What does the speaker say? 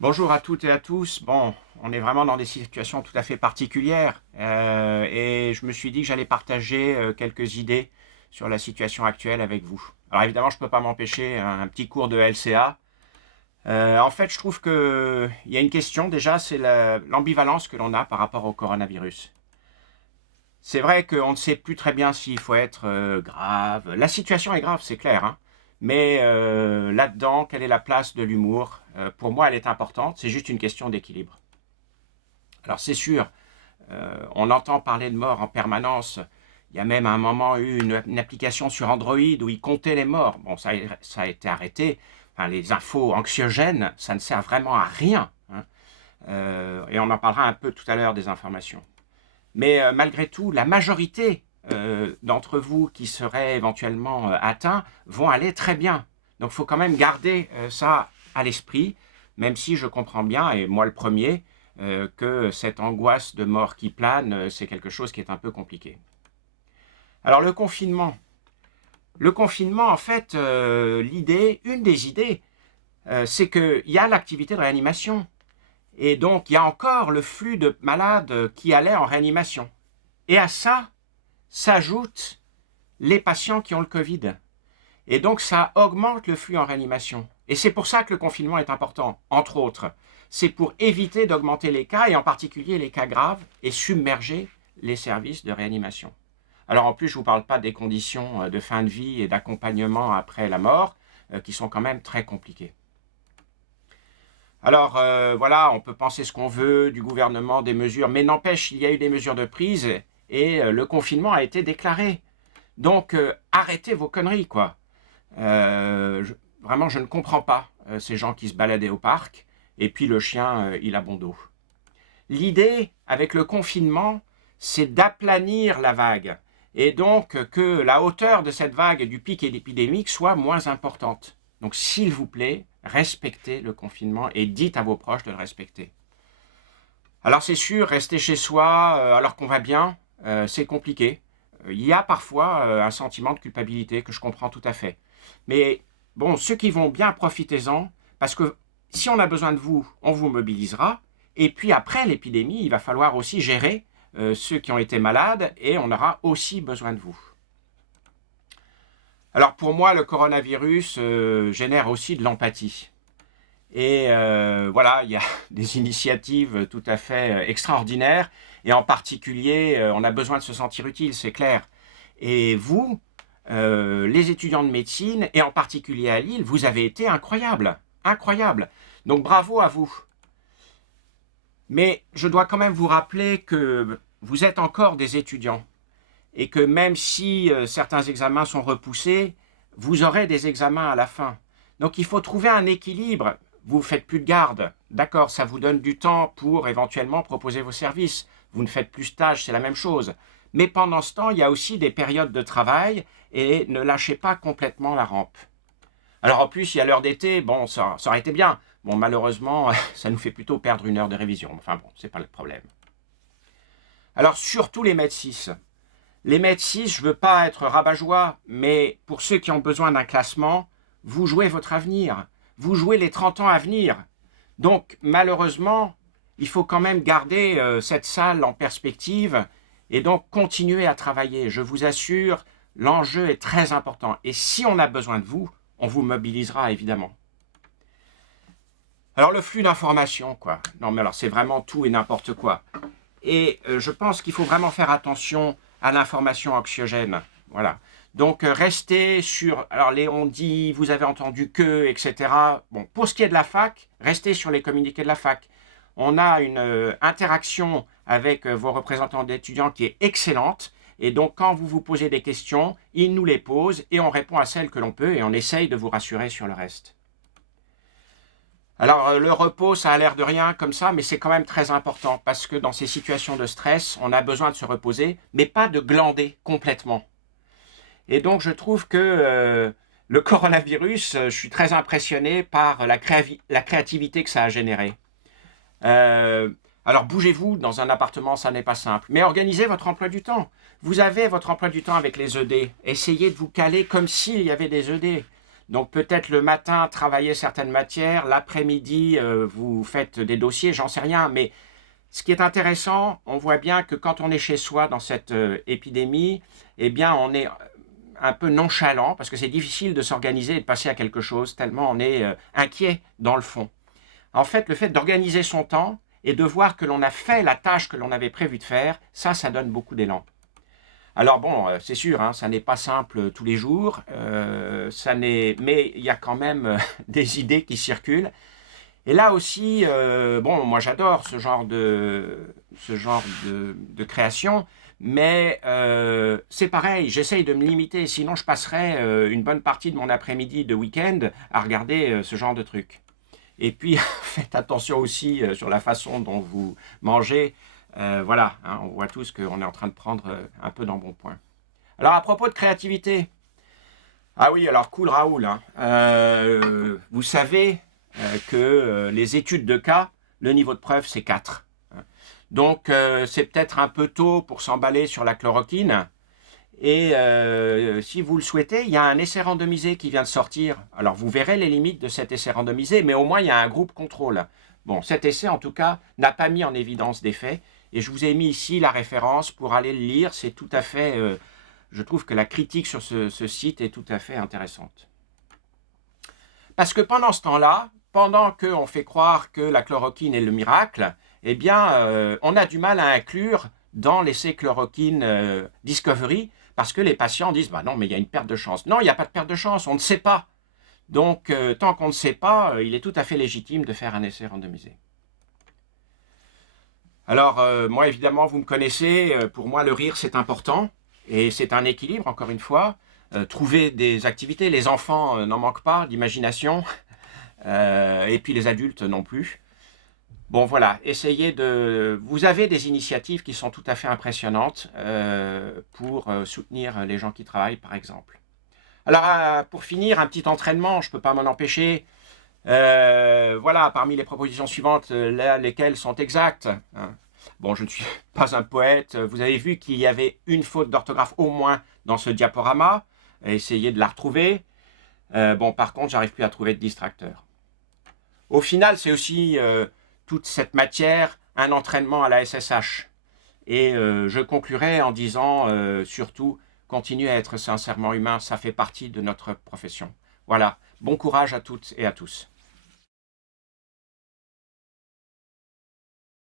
Bonjour à toutes et à tous. Bon, on est vraiment dans des situations tout à fait particulières et je me suis dit que j'allais partager quelques idées sur la situation actuelle avec vous. Alors évidemment, je ne peux pas m'empêcher un petit cours de LCA. En fait, je trouve qu'il y a une question déjà, c'est l'ambivalence que l'on a par rapport au coronavirus. C'est vrai qu'on ne sait plus très bien s'il faut être grave. La situation est grave, c'est clair, hein. Mais là-dedans, quelle est la place de l'humour? Pour moi, elle est importante. C'est juste une question d'équilibre. Alors c'est sûr, on entend parler de mort en permanence. Il y a même à un moment eu une application sur Android où ils comptaient les morts. Bon, ça a été arrêté. Enfin, les infos anxiogènes, ça ne sert vraiment à rien, hein. Et on en parlera un peu tout à l'heure des informations. Mais malgré tout, la majorité d'entre vous qui seraient éventuellement atteints vont aller très bien. Donc il faut quand même garder ça à l'esprit, même si je comprends bien, et moi le premier, que cette angoisse de mort qui plane, c'est quelque chose qui est un peu compliqué. Alors le confinement. Le confinement, en fait, une des idées, c'est qu'il y a l'activité de réanimation. Et donc, il y a encore le flux de malades qui allaient en réanimation. Et à ça, s'ajoutent les patients qui ont le Covid. Et donc, ça augmente le flux en réanimation. Et c'est pour ça que le confinement est important, entre autres. C'est pour éviter d'augmenter les cas, et en particulier les cas graves, et submerger les services de réanimation. Alors en plus, je ne vous parle pas des conditions de fin de vie et d'accompagnement après la mort, qui sont quand même très compliquées. Alors voilà, on peut penser ce qu'on veut du gouvernement, des mesures, mais n'empêche, il y a eu des mesures de prise et le confinement a été déclaré. Donc arrêtez vos conneries, quoi. Vraiment, je ne comprends pas ces gens qui se baladaient au parc et puis le chien, il a bon dos. L'idée avec le confinement, c'est d'aplanir la vague et donc que la hauteur de cette vague et du pic épidémique soit moins importante. Donc s'il vous plaît, respectez le confinement et dites à vos proches de le respecter. Alors c'est sûr, rester chez soi alors qu'on va bien, c'est compliqué. Il y a parfois un sentiment de culpabilité que je comprends tout à fait. Mais bon, ceux qui vont bien, profitez-en, parce que si on a besoin de vous, on vous mobilisera. Et puis après l'épidémie, il va falloir aussi gérer ceux qui ont été malades et on aura aussi besoin de vous. Alors pour moi, le coronavirus génère aussi de l'empathie. Et voilà, il y a des initiatives tout à fait extraordinaires. Et en particulier, on a besoin de se sentir utile, c'est clair. Et vous, les étudiants de médecine, et en particulier à Lille, vous avez été incroyables. Incroyables. Donc bravo à vous. Mais je dois quand même vous rappeler que vous êtes encore des étudiants. Et que même si certains examens sont repoussés, vous aurez des examens à la fin. Donc il faut trouver un équilibre. Vous ne faites plus de garde. D'accord, ça vous donne du temps pour éventuellement proposer vos services. Vous ne faites plus stage, c'est la même chose. Mais pendant ce temps, il y a aussi des périodes de travail et ne lâchez pas complètement la rampe. Alors en plus, il y a l'heure d'été, bon, ça aurait été bien. Bon, malheureusement, ça nous fait plutôt perdre une heure de révision. Enfin bon, c'est pas le problème. Alors surtout les maths 6. Les maths 6, je ne veux pas être rabat-joie, mais pour ceux qui ont besoin d'un classement, vous jouez votre avenir. Vous jouez les 30 ans à venir. Donc, malheureusement, il faut quand même garder cette salle en perspective et donc continuer à travailler. Je vous assure, l'enjeu est très important. Et si on a besoin de vous, on vous mobilisera évidemment. Alors, le flux d'informations, quoi. Non, mais alors, c'est vraiment tout et n'importe quoi. Et je pense qu'il faut vraiment faire attention à l'information anxiogène. Voilà. Donc restez sur, alors on dit, vous avez entendu que, etc. Bon, pour ce qui est de la fac, restez sur les communiqués de la fac. On a une interaction avec vos représentants d'étudiants qui est excellente. Et donc quand vous vous posez des questions, ils nous les posent et on répond à celles que l'on peut et on essaye de vous rassurer sur le reste. Alors le repos, ça a l'air de rien comme ça, mais c'est quand même très important parce que dans ces situations de stress, on a besoin de se reposer, mais pas de glander complètement. Et donc je trouve que le coronavirus, je suis très impressionné par la créativité que ça a généré. Alors bougez-vous, dans un appartement, ça n'est pas simple, mais organisez votre emploi du temps. Vous avez votre emploi du temps avec les ED, essayez de vous caler comme s'il y avait des ED. Donc peut-être le matin, travailler certaines matières, l'après-midi, vous faites des dossiers, j'en sais rien. Mais ce qui est intéressant, on voit bien que quand on est chez soi dans cette épidémie, eh bien on est un peu nonchalant parce que c'est difficile de s'organiser et de passer à quelque chose tellement on est inquiet dans le fond. En fait, le fait d'organiser son temps et de voir que l'on a fait la tâche que l'on avait prévu de faire, ça donne beaucoup d'élan. Alors bon, c'est sûr, hein, ça n'est pas simple tous les jours, mais il y a quand même des idées qui circulent. Et là aussi, bon, moi j'adore ce genre de création, mais c'est pareil, j'essaye de me limiter, sinon je passerai une bonne partie de mon après-midi de week-end à regarder ce genre de trucs. Et puis, faites attention aussi sur la façon dont vous mangez. Voilà, hein, on voit tous qu'on est en train de prendre un peu d'embonpoint. Alors, à propos de créativité, ah oui, alors cool Raoul, hein, vous savez que les études de cas, le niveau de preuve, c'est 4. Donc, c'est peut-être un peu tôt pour s'emballer sur la chloroquine. Et si vous le souhaitez, il y a un essai randomisé qui vient de sortir. Alors, vous verrez les limites de cet essai randomisé, mais au moins, il y a un groupe contrôle. Bon, cet essai, en tout cas, n'a pas mis en évidence des faits. Et je vous ai mis ici la référence pour aller le lire. C'est tout à fait... je trouve que la critique sur ce site est tout à fait intéressante. Parce que pendant ce temps-là, pendant qu'on fait croire que la chloroquine est le miracle, eh bien, on a du mal à inclure dans l'essai chloroquine Discovery, parce que les patients disent « bah non, mais il y a une perte de chance ». Non, il n'y a pas de perte de chance, on ne sait pas. Donc, tant qu'on ne sait pas, il est tout à fait légitime de faire un essai randomisé. Alors, moi, évidemment, vous me connaissez, pour moi, le rire, c'est important, et c'est un équilibre, encore une fois. Trouver des activités, les enfants n'en manquent pas d'imagination, et puis les adultes non plus. Bon voilà, essayez de... Vous avez des initiatives qui sont tout à fait impressionnantes pour soutenir les gens qui travaillent, par exemple. Alors, pour finir, un petit entraînement, je ne peux pas m'en empêcher. Voilà, parmi les propositions suivantes, lesquelles sont exactes, hein. Bon, je ne suis pas un poète. Vous avez vu qu'il y avait une faute d'orthographe au moins dans ce diaporama. Essayez de la retrouver. Bon, par contre, j'arrive plus à trouver de distracteur. Au final, c'est aussi... toute cette matière, un entraînement à la SSH. Et je conclurai en disant, surtout, continuez à être sincèrement humain, ça fait partie de notre profession. Voilà, bon courage à toutes et à tous.